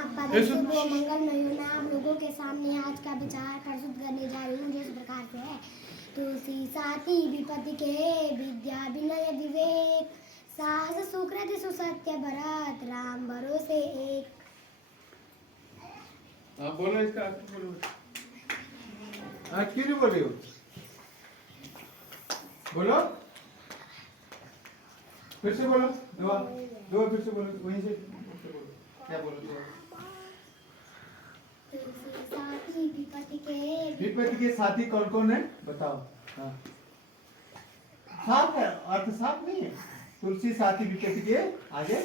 आपका शुभ हो, मंगलमय हो। मैं आप लोगों के सामने आज का विचार प्रस्तुत करने जा रही हूँ, जिस प्रकार से है। तुलसी साथी विपत्ति के, विद्या विनय विवेक, साहस सुकृत सुसत्य भरत, राम भरोसे एक। आप बोलो इसका अर्थ बोलो। आज क्यों नहीं बोल रही हो? बोलो, फिर से बोलो। दो फिर से बोलो, वहीं से बोलो। क्या बोलो? तुलसी साथी विपत्ति के, विपत्ति के साथी कौन कौन है बताओ? हाँ, साफ है, अर्थ साफ नहीं है। तुलसी साथी विपत्ति के आगे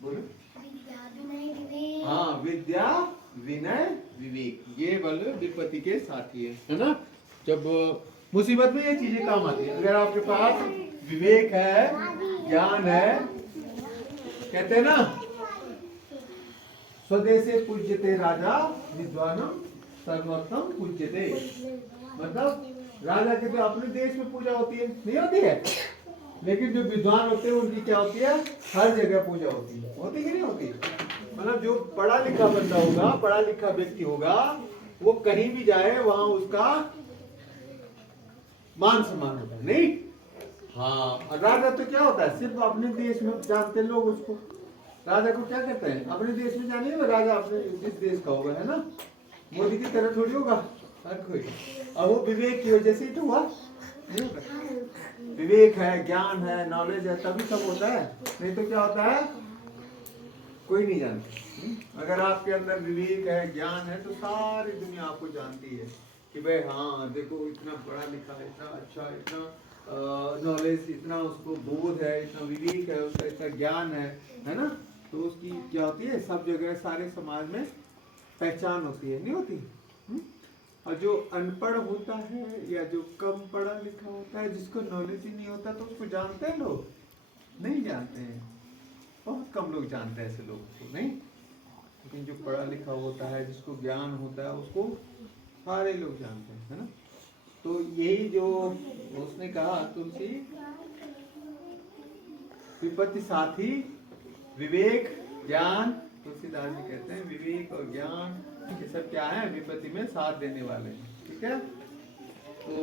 बोलो। विद्या विनय विवेक। हाँ, विद्या विनय विवेक, ये बल विपत्ति के साथी है ना। जब मुसीबत में ये चीजें काम आती है। अगर आपके पास विवेक है, ज्ञान है, कहते हैं ना, स्वदेशे पूज्यते राजा विद्वानम सर्वोत्तम पूज्यते। मतलब राजा के तो अपने देश में पूजा होती है, नहीं होती है? लेकिन जो विद्वान होते हैं उनकी क्या होती है? हर जगह पूजा होती है। होती कि नहीं होती? मतलब जो पढ़ा लिखा बंदा होगा, पढ़ा लिखा व्यक्ति होगा, वो कहीं भी जाए वहां उसका मान सम्मान होता है, नहीं? हाँ, राजा तो क्या होता है? सिर्फ अपने देश में जानते लोग उसको। राजा को क्या कहते हैं? अपने देश में जानिए, राजा अपने जिस देश का होगा, है ना। मोदी की तरह थोड़ी होगा हर कोई। और वो विवेक की वजह से ही तो हुआ, नहीं होता? विवेक है, ज्ञान है, नॉलेज है, तभी सब होता है। नहीं तो क्या होता है? कोई नहीं जानता। अगर आपके अंदर विवेक है, ज्ञान है, तो सारी दुनिया आपको जानती है कि भाई हाँ देखो, इतना पढ़ा लिखा है, इतना अच्छा, इतना नॉलेज, इतना उसको बोध है, इतना विवेक है, उसका इतना ज्ञान है ना। तो उसकी क्या होती है? सब जगह सारे समाज में पहचान होती है, नहीं होती? और जो अनपढ़ होता है या जो कम पढ़ा लिखा होता है, जिसको नॉलेज ही नहीं होता, तो उसको जानते हैं लोग? नहीं जानते हैं, बहुत कम लोग जानते हैं ऐसे लोगों को, नहीं। लेकिन जो पढ़ा लिखा होता है, जिसको ज्ञान होता है, उसको सारे लोग जानते हैं, है ना। तो यही जो उसने कहा, तुलसी विपत्ति साथी विवेक ज्ञान, तुलसीदास जी कहते हैं विवेक और ज्ञान ये सब क्या है? विपत्ति में साथ देने वाले हैं, ठीक है। तो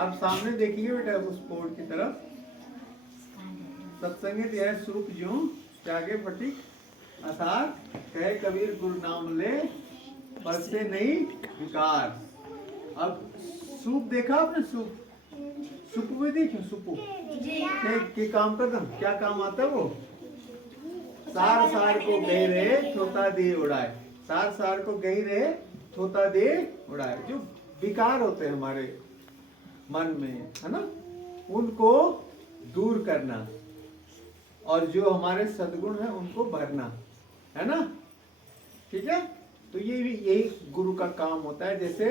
अब सामने देखिए बेटा उस बोर्ड की तरफ, सत्संगित यह सूप ज्यों त्यागे फटिक अर्थात कहे कबीर गुरु नाम ले पर से नहीं विकार। अब सूप देखा आपने? सूप में देखिए, सूपो के काम का क्या काम आता है? वो सार सार को गहरे थोता दे उड़ाए, सार सार को गहरे थोता दे उड़ाए। जो विकार होते हैं हमारे मन में, है ना, उनको दूर करना, और जो हमारे सद्गुण है उनको भरना, है ना, ठीक है। तो ये भी यही गुरु का काम होता है। जैसे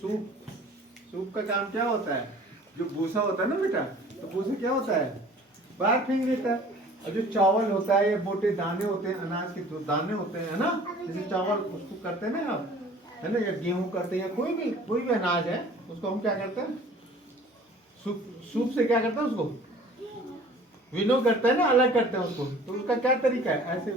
सूप का काम क्या होता है? जो भूसा होता है ना बेटा, तो भूसा क्या होता है? बाहर फेंक देता है। और जो चावल होता है, ये मोटे दाने होते हैं, अनाज के जो दाने होते हैं, ना, जैसे चावल उसको करते हैं ना आप, है ना, या गेहूं करते हैं, या कोई भी अनाज है, उसको हम क्या करते हैं? सूप से क्या करते हैं? उसको विनो करते हैं ना, अलग करते हैं उसको। तो उसका क्या तरीका है? ऐसे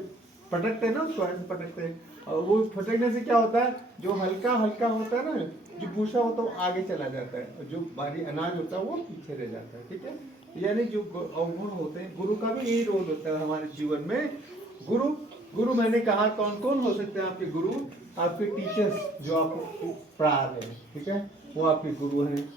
पटकते हैं ना उसको, ऐसे पटकते हैं, और वो फटकने से क्या होता है? जो हल्का हल्का होता है ना, जो भूसा होता है वो आगे चला जाता है, और जो भारी अनाज होता है वो पीछे रह जाता है, ठीक है। यानी जो अवगुण होते हैं, गुरु का भी यही रोल होता है हमारे जीवन में। गुरु मैंने कहा कौन कौन हो सकते हैं आपके गुरु? आपके टीचर्स जो आपको पढ़ा रहे हैं, ठीक है, वो आपके गुरु हैं।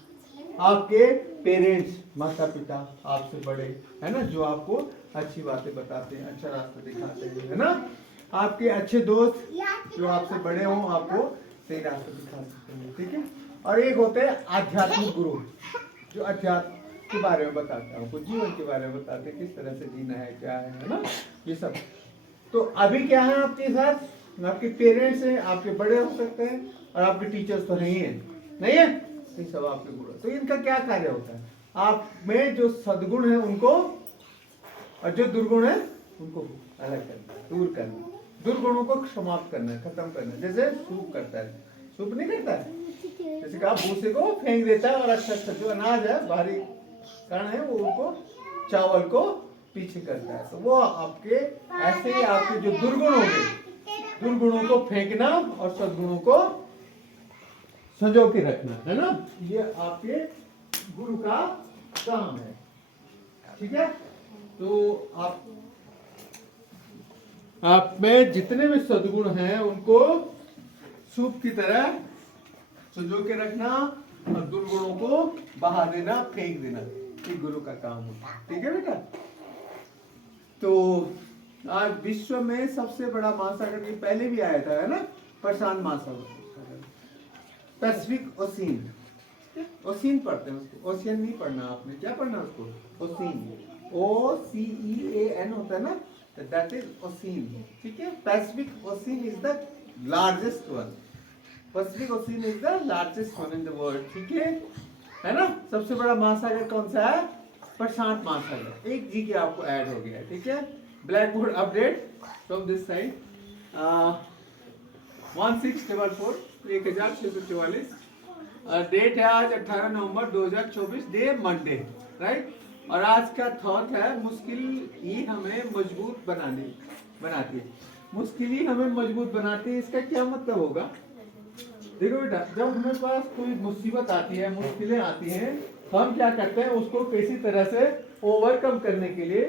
आपके पेरेंट्स, माता पिता, आपसे बड़े, है ना, जो आपको अच्छी बातें बताते हैं, अच्छा रास्ता दिखाते हैं, है ना। आपके अच्छे दोस्त जो आपसे बड़े हों, आपको सही रास्ता दिखा सकते हैं, ठीक है। और एक होते हैं आध्यात्मिक गुरु, जो अध्यात्म के बारे में बताते हैं, आपको जीवन के बारे में बताते हैं, किस तरह से जीना है, क्या है ना, ये सब। तो अभी क्या है आपके साथ? आपके पेरेंट्स हैं, आपके बड़े हो सकते हैं, और आपके टीचर्स तो नहीं है, नहीं है, ये सब आपके गुरु। तो इनका क्या कार्य होता है? आप में जो सद्गुण है उनको, और जो दुर्गुण है उनको अलग करना, दूर करना, दुर्गुणों को समाप्त करना है, खत्म करना है। जैसे सूप करता है, सूप नहीं करता है, जैसे कहा भूसे को फेंक देता है, और अच्छा अच्छा जो अनाज है, भारी कण है, वो उनको चावल को पीछे करता है। तो वो आपके ऐसे ही आपके जो दुर्गुण होंगे, दुर्गुणों को फेंकना और सद्गुणों को संजो के रखना, है ना। ये आपके गुरु का काम है, ठीक है। तो आप में जितने भी सद्गुण हैं उनको सूप की तरह संजो के रखना और दुर्गुणों को बहा देना, फेंक देना, ये गुरु का काम होता है, ठीक है बेटा। तो आज विश्व में सबसे बड़ा महासागर, ये पहले भी आया था, है ना, प्रशांत महासागर, पैसिफिक ओशियन। ओशियन पढ़ते हैं उसको, ओशियन नहीं पढ़ना आपने, क्या पढ़ना उसको, ओशियन, OCEAN होता है ना, दैट इज ओशियन, ठीक है। Pacific ocean is the largest one, Pacific ocean is the largest one in the world, ठीक है ना। सबसे बड़ा महासागर कौन सा है, प्रशांत महासागर। एक जी के आपको ऐड हो गया है, ठीक है। Blackboard update from this side 1644 date है आज 18 नवंबर 2024, डे मंडे, राइट। और आज का थॉट है मुश्किल ही हमें मजबूत बनाती है। मुश्किल ही हमें मजबूत बनाती है, इसका क्या मतलब होगा। देखो बेटा, जब हमारे पास कोई मुसीबत आती है, मुश्किलें आती हैं, हम क्या करते हैं, उसको किसी तरह से ओवरकम करने के लिए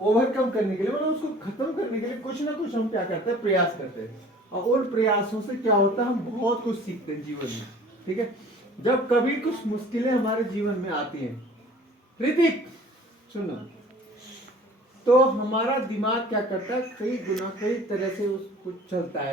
मतलब उसको खत्म करने के लिए कुछ ना कुछ हम क्या करते हैं, प्रयास करते हैं। और उन प्रयासों से क्या होता है, हम बहुत कुछ सीखते हैं जीवन में, ठीक है। जब कभी कुछ मुश्किलें हमारे जीवन में आती हैं, ऋतिक सुनो, तो हमारा दिमाग क्या करता है, कई तरह से उसको चलता है।